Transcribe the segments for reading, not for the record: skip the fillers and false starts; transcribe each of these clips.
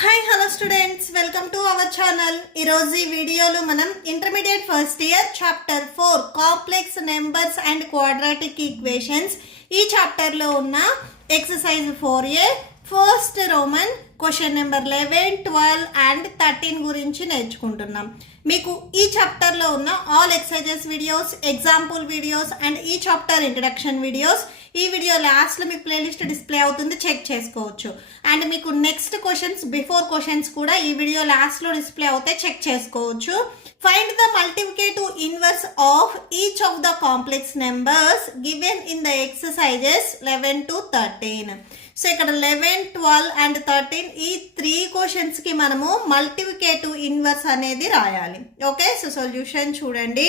Hi hello students, welcome to our channel. ఈరోజు ఈ వీడియోలో మనం intermediate first year chapter 4 complex numbers and quadratic equations ఈ చాప్టర్లో ఉన్న exercise 4A first Roman question number 11, 12 and 13 గురించి నేర్చుకుంటున్నాం. మీకు ఈ చాప్టర్లో ఉన్న all exercises videos, example videos and ఈ చాప్టర్ ఇంట్రడక్షన్ వీడియోస్ ఈ వీడియో లాస్ట్లో మీకు ప్లేలిస్ట్ డిస్ప్లే అవుతుంది, చెక్ చేసుకోవచ్చు. అండ్ మీకు నెక్స్ట్ క్వశ్చన్స్, బిఫోర్ క్వశ్చన్స్ కూడా ఈ వీడియో లాస్ట్లో డిస్ప్లే అవుతాయి, చెక్ చేసుకోవచ్చు. Find the multiplicative inverse of each of the complex numbers given in the exercises 11 to 13. So ఇక్కడ 11, 12 అండ్ 13 ఈ 3 క్వశ్చన్స్కి మనము మల్టిప్లికేటివ్ ఇన్వర్స్ అనేది రాయాలి. ఓకే, సో సొల్యూషన్ చూడండి.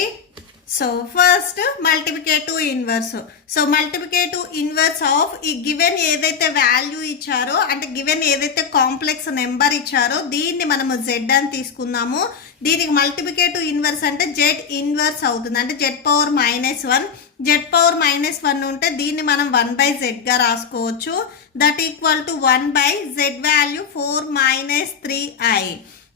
So first multiplicative inverse. So multiplicative inverse of ఈ given ఏదైతే value ఇచ్చారో, అంటే గివెన్ ఏదైతే కాంప్లెక్స్ నెంబర్ ఇచ్చారో దీన్ని మనము జెడ్ అని తీసుకుందాము. దీనికి మల్టిప్లికేటివ్ ఇన్వర్స్ అంటే జెడ్ ఇన్వర్స్ అవుతుంది, అంటే జెడ్ పవర్ -1. జెడ్ పవర్ -1 ఉంటే దీన్ని మనం 1/z గా రాసుకోవచ్చు. That equal to 1/z value 4 - 3i.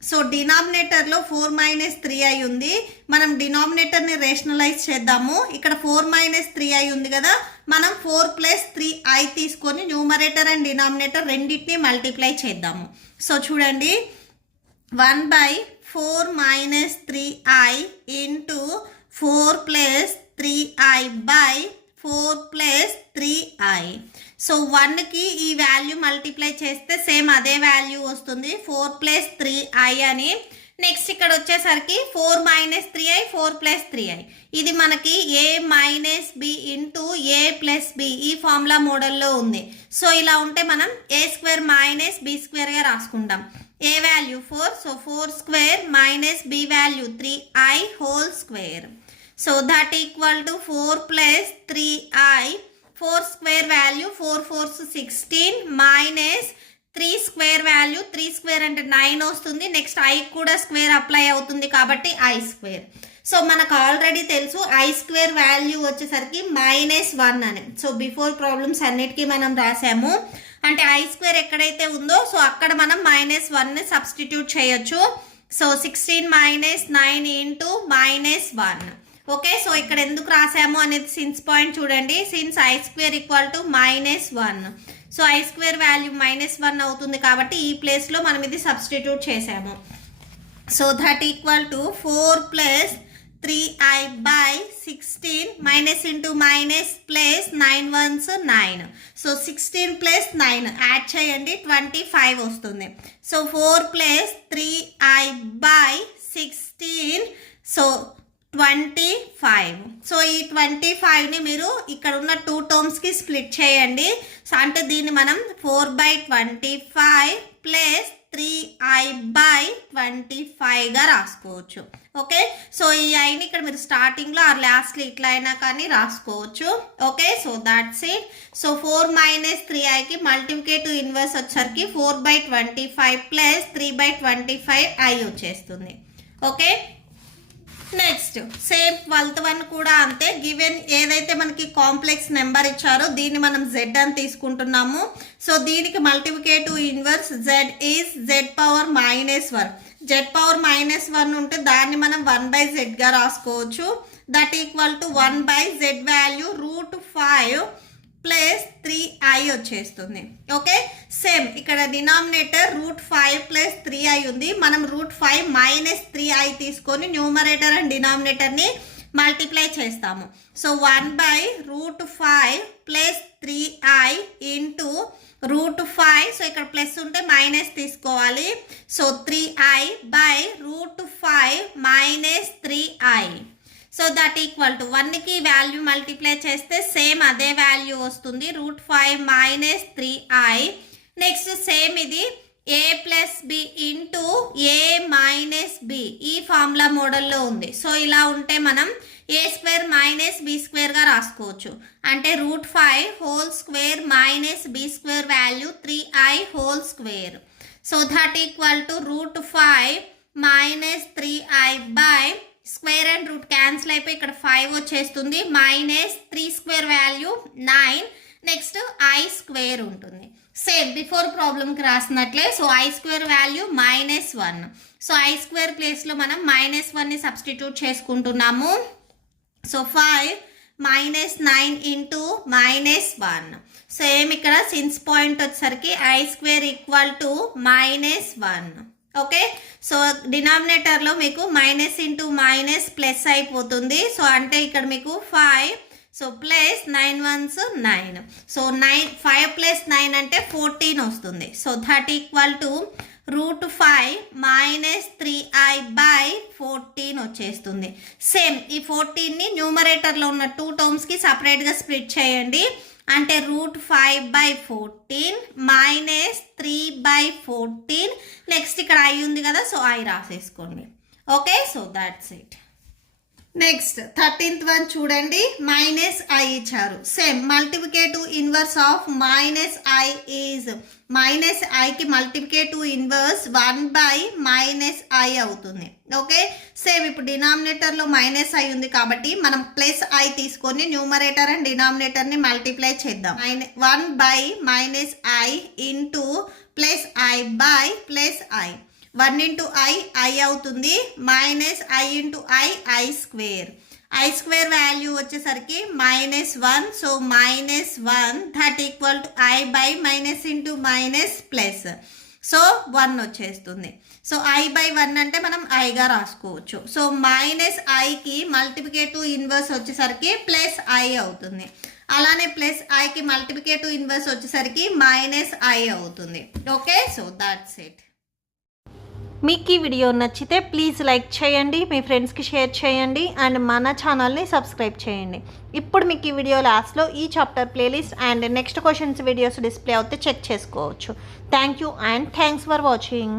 So డినామినేటర్లో 4 - 3i ఉంది. మనం డినామినేటర్ని రేషనలైజ్ చేద్దాము. ఇక్కడ 4 - 3i ఉంది కదా, మనం 4 + 3i తీసుకొని న్యూమరేటర్ అండ్ డినామినేటర్ రెండింటిని మల్టిప్లై చేద్దాము. సో చూడండి, 1/4 - 3i into 4 + 3i/4 + 3i. So 1కి ఈ వాల్యూ మల్టిప్లై చేస్తే సేమ్ అదే వాల్యూ వస్తుంది, 4 + 3i అని. నెక్స్ట్ ఇక్కడ వచ్చేసరికి 4 - 3i 4 + 3i. ఇది మనకి a - b into a + b ఈ ఫార్ములా మోడల్లో ఉంది. సో ఇలా ఉంటే మనం a² - b² రాసుకుంటాం. a value 4, so 4² - b value 3i whole. So that equal to 4 + 3i. 4² value 4 4s 16 minus 3² value 3² అంటే 9 వస్తుంది. నెక్స్ట్ i కూడా స్క్వేర్ అప్లై అవుతుంది కాబట్టి i². సో మనకు ఆల్రెడీ తెలుసు i² వాల్యూ వచ్చేసరికి -1 అని. సో బిఫోర్ ప్రాబ్లమ్స్ అన్నిటికీ మనం రాసాము, అంటే i² ఎక్కడైతే ఉందో సో అక్కడ మనం -1ని సబ్స్టిట్యూట్ చేయొచ్చు. So 16 - 9 into -1. ఓకే, సో ఇక్కడ ఎందుకు రాసాము అనేది సిన్స్ పాయింట్ చూడండి. Since i² = -1, so i² value -1 అవుతుంది కాబట్టి ఈ ప్లేస్లో మనం ఇది సబ్స్టిట్యూట్ చేసాము. So that equal to 4 + 3i/16 minus into minus plus 9 1s 9. So 16 + 9 add చేయండి, 25 వస్తుంది. So 4 + 3i/16 so 25. సో ఈ 25ని మీరు ఇక్కడ ఉన్న 2 టర్మ్స్కి స్ప్లిట్ చేయండి. సో అంటే దీన్ని మనం 4/25 + 3i/25గా రాసుకోవచ్చు. ఓకే, సో ఈ ఐని ఇక్కడ మీరు స్టార్టింగ్లో ఆర్ లాస్ట్లో ఇట్లా అయినా కానీ రాసుకోవచ్చు. Okay, so that's it. So 4 - 3iకి మల్టిప్లికేటివ్ ఇన్వర్స్ వచ్చరికి 4/25 + 3/25i వచ్చేస్తుంది. Okay, next same 12th one కూడా అంతే. గివెన్ ఏదైతే మనకి కాంప్లెక్స్ నెంబర్ ఇచ్చారో దీన్ని మనం z అని తీసుకుంటున్నాము. సో దీనికి multiplicative inverse z is z power -1. z power -1 ఉంటే దాన్ని మనం 1/z గా రాసుకోవచ్చు. That equal to 1/z value √5 + 3i వచ్చేస్తుంది. ఓకే, సేమ్ ఇక్కడ డినామినేటర్ √5 + 3i ఉంది. మనం √5 - 3i తీసుకొని న్యూమరేటర్ అండ్ డినామినేటర్ని మల్టిప్లై చేస్తాము. సో 1/√5 + 3i ఇంటూ √5, సో ఇక్కడ ప్లస్ ఉంటే మైనస్ తీసుకోవాలి. So 3i/√5 - 3i. So that equal to 1కి వాల్యూ మల్టిప్లై చేస్తే సేమ్ అదే వాల్యూ వస్తుంది, √5 - 3i. నెక్స్ట్ సేమ్ ఇది a + b into a - b ఈ ఫార్ములా మోడల్లో ఉంది. సో ఇలా ఉంటే మనం a² - b²గా రాసుకోవచ్చు. అంటే √5 whole - b² value 3i whole. So that equal to √5 - 3i/ square and root cancel అయిపోయి ఇక్కడ 5 వచ్చేస్తుంది, -3² వాల్యూ 9. నెక్స్ట్ i² ఉంటుంది. సేమ్ బిఫోర్ ప్రాబ్లంకి రాసినట్లే. So I square value -1. So I square ప్లేస్లో మనం -1ని సబ్స్టిట్యూట్ చేసుకుంటున్నాము. So 5 -9 into -1. సేమ్ ఇక్కడ సిన్స్ పాయింట్ వచ్చేసరికి I square equal to -1. Okay, so డినామినేటర్లో మీకు మైనస్ ఇంటూ మైనస్ ప్లస్ అయిపోతుంది. సో అంటే ఇక్కడ మీకు 5, సో ప్లస్ 9 1s 9. సో 5 + 9 అంటే 14 వస్తుంది. So that equal to √5 -3i/14 వచ్చేస్తుంది. సేమ్ ఈ 14ని న్యూమరేటర్లో ఉన్న 2 టర్మ్స్కి సపరేట్గా స్ప్లిట్ చేయండి. అంటే √5/14 -3/14. నెక్స్ట్ ఇక్కడ ఐ ఉంది కదా, సో ఐ రాసేసుకోండి. Okay, so that's it. Next 13th one చూడండి, -i ఇచ్చారు. Same multiplicative inverse of -i is -iకి మల్టిప్లికేటివ్ ఇన్వర్స్ 1/-i అవుతుంది. ఓకే, సేమ్ ఇప్పుడు డినామినేటర్లో -i ఉంది కాబట్టి మనం +i తీసుకొని న్యూమరేటర్ అండ్ డినామినేటర్ని మల్టిప్లై చేద్దాం. 1/-i into +i/+i. 1 into i అవుతుంది, -i into i square. I square value వచ్చేసరికి -1. So -1 that equal to i/- into minus plus. So 1 వచ్చేస్తుంది. సో i/1 అంటే మనం iగా రాసుకోవచ్చు. సో -iకి మల్టిప్లికేటివ్ ఇన్వర్స్ వచ్చేసరికి +i అవుతుంది. అలానే +iకి మల్టిప్లికేటివ్ ఇన్వర్స్ వచ్చేసరికి -i అవుతుంది. Okay, so that's it. మీకు ఈ వీడియో నచ్చితే ప్లీజ్ లైక్ చేయండి, మీ ఫ్రెండ్స్కి షేర్ చేయండి అండ్ మన ఛానల్ని సబ్స్క్రైబ్ చేయండి. ఇప్పుడు మీకు ఈ వీడియో లాస్ట్లో ఈ chapter playlist and next questions videos display అవుతే చెక్ చేసుకోవచ్చు. Thank you and thanks for watching.